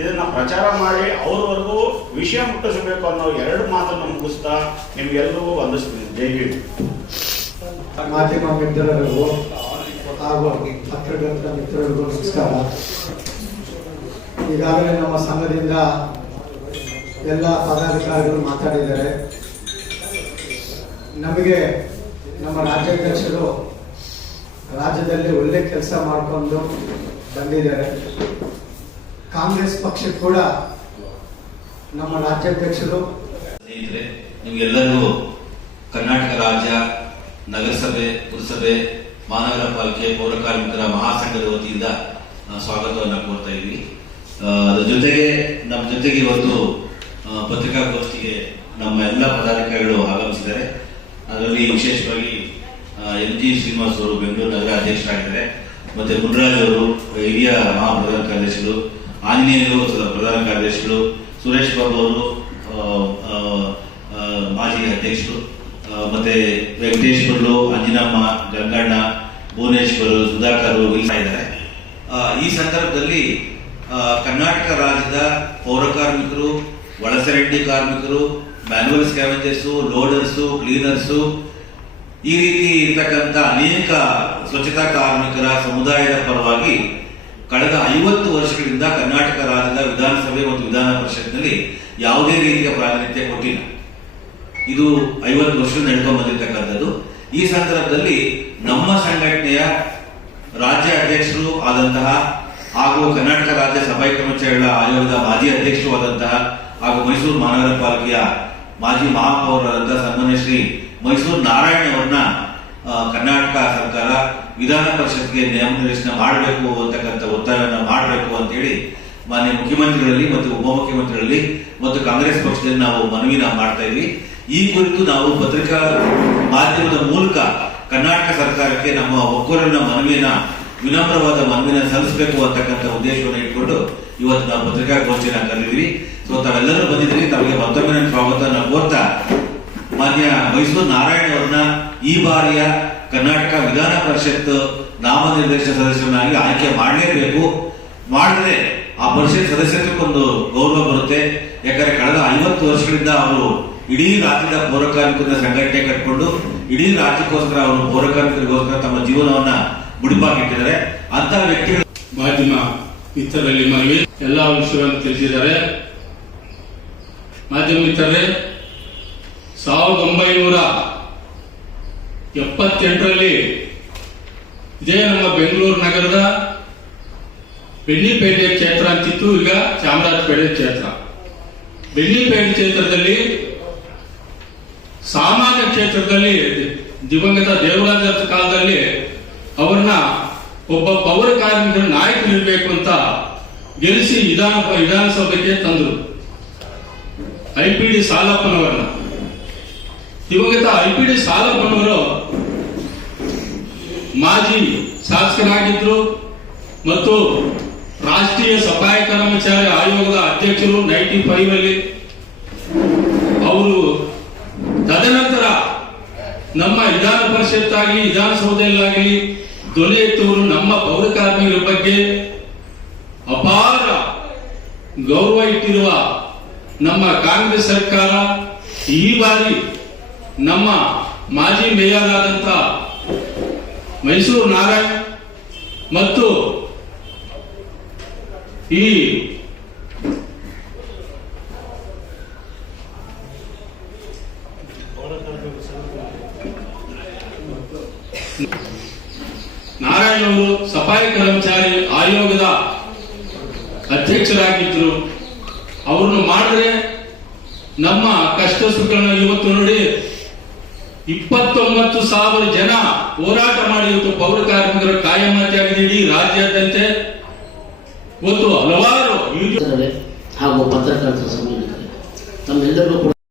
ಇದನ್ನ ಪ್ರಚಾರ ಮಾಡಿ ಅವ್ರವರೆಗೂ ವಿಷಯ ಮುಟ್ಟಿಸಬೇಕು ಅನ್ನೋ ಎರಡು ಮಾತನ್ನು ಮುಗಿಸ್ತಾ ನಿಮ್ಗೆಲ್ಲರಿಗೂ ವಂದಿಸ್ತೀನಿ. ಜೈ ಹಿಂದ್. ಮಾಧ್ಯಮ ಮಿತ್ರರಿಗೂ ಹಾಗೂ ಪತ್ರಕರ್ತ ಮಿತ್ರರಿಗೂ ನಮಸ್ಕಾರ. ಈಗಾಗಲೇ ನಮ್ಮ ಸಂಘದಿಂದ ಎಲ್ಲ ಪದಾಧಿಕಾರಿಗಳು ಮಾತಾಡಿದ್ದಾರೆ. ನಮಗೆ ನಮ್ಮ ರಾಜ್ಯಾಧ್ಯಕ್ಷರು ರಾಜ್ಯದಲ್ಲಿ ಒಳ್ಳೆ ಕೆಲಸ ಮಾಡಿಕೊಂಡು ಬಂದಿದ್ದಾರೆ. ಕಾಂಗ್ರೆಸ್ ಪಕ್ಷ ಕೂಡ ನಮ್ಮ ರಾಜ್ಯಾಧ್ಯಕ್ಷರು ನಿಮ್ಗೆಲ್ಲರಿಗೂ ಕರ್ನಾಟಕ ರಾಜ್ಯ ನಗರಸಭೆ, ಪುರಸಭೆ, ಮಹಾನಗರ ಪಾಲಿಕೆ, ಪೌರ ಕಾರ್ಮಿಕರ ಮಹಾಸಂಘದ ವತಿಯಿಂದ ಸ್ವಾಗತವನ್ನು ಕೋರ್ತಾ ಇದ್ವಿ. ಅದರ ಜೊತೆಗೆ ನಮ್ಮ ಜೊತೆಗೆ ಇವತ್ತು ಪತ್ರಿಕಾಗೋಷ್ಠಿಗೆ ನಮ್ಮ ಎಲ್ಲ ಪದಾಧಿಕಾರಿಗಳು ಆಗಮಿಸಿದ್ದಾರೆ. ಅದರಲ್ಲಿ ವಿಶೇಷವಾಗಿ MG ಶ್ರೀನಿವಾಸ್ ಅವರು ಬೆಂಗಳೂರು ನಗರ ಅಧ್ಯಕ್ಷರಾಗಿದ್ದಾರೆ. ಮತ್ತೆ ಮುನ್ರಾಜ್ ಅವರು ಹಿರಿಯ ಮಹಾಪ್ರಧಾನ ಕಾರ್ಯದರ್ಶಿಗಳು, ಆಂಜನೇಯರು ಪ್ರಧಾನ ಕಾರ್ಯದರ್ಶಿಗಳು, ಸುರೇಶ್ ಬಾಬು ಅವರು ಮಾಜಿ ಅಧ್ಯಕ್ಷರು, ಮತ್ತೆ ವೆಂಕಟೇಶ್ವರರು, ಅಂಜನಮ್ಮ, ಗಂಗಣ್ಣ, ಭುವನೇಶ್ವರ್, ಸುಧಾಕರ್ ಇದ್ದಾರೆ. ಈ ಸಂದರ್ಭದಲ್ಲಿ ಕರ್ನಾಟಕ ರಾಜ್ಯದ ಪೌರ ಕಾರ್ಮಿಕರು, ಒಳಚರಂಡಿ ಕಾರ್ಮಿಕರು, ಮ್ಯಾನ್ಯುವಲ್ ಸ್ಕ್ಯಾವೆಂಜರ್ಸು, ಲೋಡರ್ಸು, ಕ್ಲೀನರ್ಸು, ಈ ರೀತಿ ಇರ್ತಕ್ಕಂಥ ಅನೇಕ ಸ್ವಚ್ಛತಾ ಕಾರ್ಮಿಕರ ಸಮುದಾಯದ ಪರವಾಗಿ ಕಳೆದ 50 ವರ್ಷಗಳಿಂದ ಕರ್ನಾಟಕ ರಾಜ್ಯದ ವಿಧಾನಸಭೆ ಮತ್ತು ವಿಧಾನ ಪರಿಷತ್ನಲ್ಲಿ ಯಾವುದೇ ರೀತಿಯ ಪ್ರಾತಿನಿಧ್ಯ ಕೊಟ್ಟಿಲ್ಲ. ಇದು 50 ವರ್ಷ ನಡ್ಕೊಂಡು ಬಂದಿರತಕ್ಕಂಥದ್ದು. ಈ ಸಂದರ್ಭದಲ್ಲಿ ನಮ್ಮ ಸಂಘಟನೆಯ ರಾಜ್ಯ ಅಧ್ಯಕ್ಷರು ಆದಂತಹ ಹಾಗೂ ಕರ್ನಾಟಕ ರಾಜ್ಯ ಸಫಾಯಿ ಕರ್ಮಚಾರಿಗಳ ಆಯೋಗದ ಮಾಜಿ ಅಧ್ಯಕ್ಷರು ಆದಂತಹ ಹಾಗೂ ಮೈಸೂರು ಮಹಾನಗರ ಪಾಲಿಕೆಯ ಮಾಜಿ ಮಹಾಪೌರರಾದಂತಹ ಸನ್ಮಾನ್ಯ ಶ್ರೀ ಮೈಸೂರು ನಾರಾಯಣ ಅವರನ್ನ ಕರ್ನಾಟಕ ಸರ್ಕಾರ ವಿಧಾನ ಪರಿಷತ್ಗೆ ನೇಮಕ ಮಾಡಬೇಕು ಅಂತಕ್ಕಂಥ ಒತ್ತಾಯವನ್ನು ಮಾಡಬೇಕು ಅಂತೇಳಿ ಮಾನ್ಯ ಮುಖ್ಯಮಂತ್ರಿಗಳಲ್ಲಿ ಮತ್ತು ಉಪಮುಖ್ಯಮಂತ್ರಿಗಳಲ್ಲಿ ಮತ್ತು ಕಾಂಗ್ರೆಸ್ ಪಕ್ಷದಲ್ಲಿ ನಾವು ಮನವಿನ ಮಾಡ್ತಾ ಇದ್ವಿ. ಈ ಕುರಿತು ನಾವು ಪತ್ರಿಕಾ ಮಾಧ್ಯಮದ ಮೂಲಕ ಕರ್ನಾಟಕ ಸರ್ಕಾರಕ್ಕೆ ನಮ್ಮ ಒಕ್ಕೊರಲಿನ ಮನವಿಯನ್ನ, ವಿನಮ್ರವಾದ ಮನವಿನ ಸಲ್ಲಿಸಬೇಕು ಅಂತಕ್ಕಂಥ ಉದ್ದೇಶವನ್ನು ಇಟ್ಕೊಂಡು ಇವತ್ತು ನಾವು ಪತ್ರಿಕಾಗೋಷ್ಠಿಯನ್ನು ಕರೆದಿದ್ವಿ. ಸೊ ತಾವೆಲ್ಲರೂ ಬಂದಿದ್ರಿ, ತಮಗೆ ಮತ್ತೊಮ್ಮೆ ಸ್ವಾಗತವನ್ನು ಕೋರ್ತಾ ಮಾನ್ಯ ಮೈಸೂರು ನಾರಾಯಣ ಅವರನ್ನ ಈ ಬಾರಿಯ ಕರ್ನಾಟಕ ವಿಧಾನ ಪರಿಷತ್ ನಾಮನಿರ್ದೇಶನ ಸದಸ್ಯರನ್ನಾಗಿ ಆಯ್ಕೆ ಮಾಡಲೇಬೇಕು. ಮಾಡಿದ್ರೆ ಆ ಪರಿಷತ್ ಸದಸ್ಯತ್ವಕ್ಕೊಂದು ಗೌರವ ಬರುತ್ತೆ. ಯಾಕಂದ್ರೆ ಕಳೆದ 50 ವರ್ಷಗಳಿಂದ ಅವರು ಇಡೀ ರಾಜ್ಯದ ಪೌರ ಕಾರ್ಮಿಕರ ಸಂಘಟನೆ ಕಟ್ಕೊಂಡು ಇಡೀ ರಾಜ್ಯಕ್ಕೋಸ್ಕರ ಅವರು ಪೌರ ಕಾರ್ಮಿಕರಿಗೋಸ್ಕರ ತಮ್ಮ ಜೀವನವನ್ನ ಮುಡಿಪಾಗಿಟ್ಟಿದ್ದಾರೆ. ಅಂತಹ ವ್ಯಕ್ತಿಗಳು ಮಾಧ್ಯಮ ಮಿತ್ರರಲ್ಲಿ ಮನವಿ ಎಲ್ಲಾ ವಿಷಯವನ್ನು ತಿಳಿಸಿದ್ದಾರೆ. ಮಾಧ್ಯಮ ಮಿತ್ರರೇ, 1978ರಲ್ಲಿ ಇದೇ ನಮ್ಮ ಬೆಂಗಳೂರು ನಗರದ ಬೆಣ್ಣಿಪೇಟೆ ಕ್ಷೇತ್ರ ಅಂತಿತ್ತು, ಈಗ ಚಾಮರಾಜಪೇಟೆ ಕ್ಷೇತ್ರ. ಬೆಣ್ಣಿಪೇಟೆ ಕ್ಷೇತ್ರದಲ್ಲಿ ಸಾಮಾನ್ಯ ಕ್ಷೇತ್ರದಲ್ಲಿ ದಿವಂಗತ ದೇವರಾಜ ಕಾಲದಲ್ಲಿ ಅವ್ರನ್ನ ಒಬ್ಬ ಪೌರ ಕಾರ್ಮಿಕರ ನಾಯಕರು ಇರಬೇಕು ಅಂತ ಗೆಲ್ಲಿಸಿ ವಿಧಾನಸಭೆಗೆ ತಂದರು. IPD ಸಾಲಪ್ಪನವರನ್ನ. ದಿವಂಗತ IPD ಸಾಲಪ್ಪನವರು ಮಾಜಿ ಶಾಸಕರಾಗಿದ್ರು ಮತ್ತು ರಾಷ್ಟ್ರೀಯ ಸಫಾಯಿ ಕರ್ಮಚಾರಿ ಆಯೋಗದ ಅಧ್ಯಕ್ಷರು 95 ಅಲ್ಲಿ. ಅವರು ತದನಂತರ ನಮ್ಮ ವಿಧಾನ ಪರಿಷತ್ ಆಗಲಿ ವಿಧಾನಸೌಧದಲ್ಲಾಗಲಿ ಧ್ವನಿ ಎತ್ತುವರು ನಮ್ಮ ಪೌರ ಕಾರ್ಮಿಕರ ಬಗ್ಗೆ ಅಪಾರ ಗೌರವ ಇಟ್ಟಿರುವ ನಮ್ಮ ಕಾಂಗ್ರೆಸ್ ಸರ್ಕಾರ ಈ ಬಾರಿ ನಮ್ಮ ಮಾಜಿ ಮೇಯರ್ ಆದಂತ ಮೈಸೂರು ನಾರಾಯಣ್ ಮತ್ತು ಈ ನಾರಾಯಣ್ ಅವರು ಸಫಾಯಿ ಕರ್ಮಚಾರಿ ಆಯೋಗದ ಅಧ್ಯಕ್ಷರಾಗಿದ್ರು. ಅವ್ರನ್ನು ಮಾಡಿದ್ರೆ ನಮ್ಮ ಕಷ್ಟ ಸುಖಗಳನ್ನು ಇವತ್ತು ನೋಡಿ 29,000 ಜನ ಹೋರಾಟ ಮಾಡಿ ಇವತ್ತು ಪೌರ ಕಾರ್ಮಿಕರ ಕಾಯಮತಿಯಾಗಿದೆ ಇಡೀ ರಾಜ್ಯಾದ್ಯಂತ. ಇವತ್ತು ಹಲವಾರು ಹಾಗೂ ಪತ್ರಕರ್ತರ ಸಮ್ಮೇಳನ ತಮ್ಮೆಲ್ಲರಿಗೂ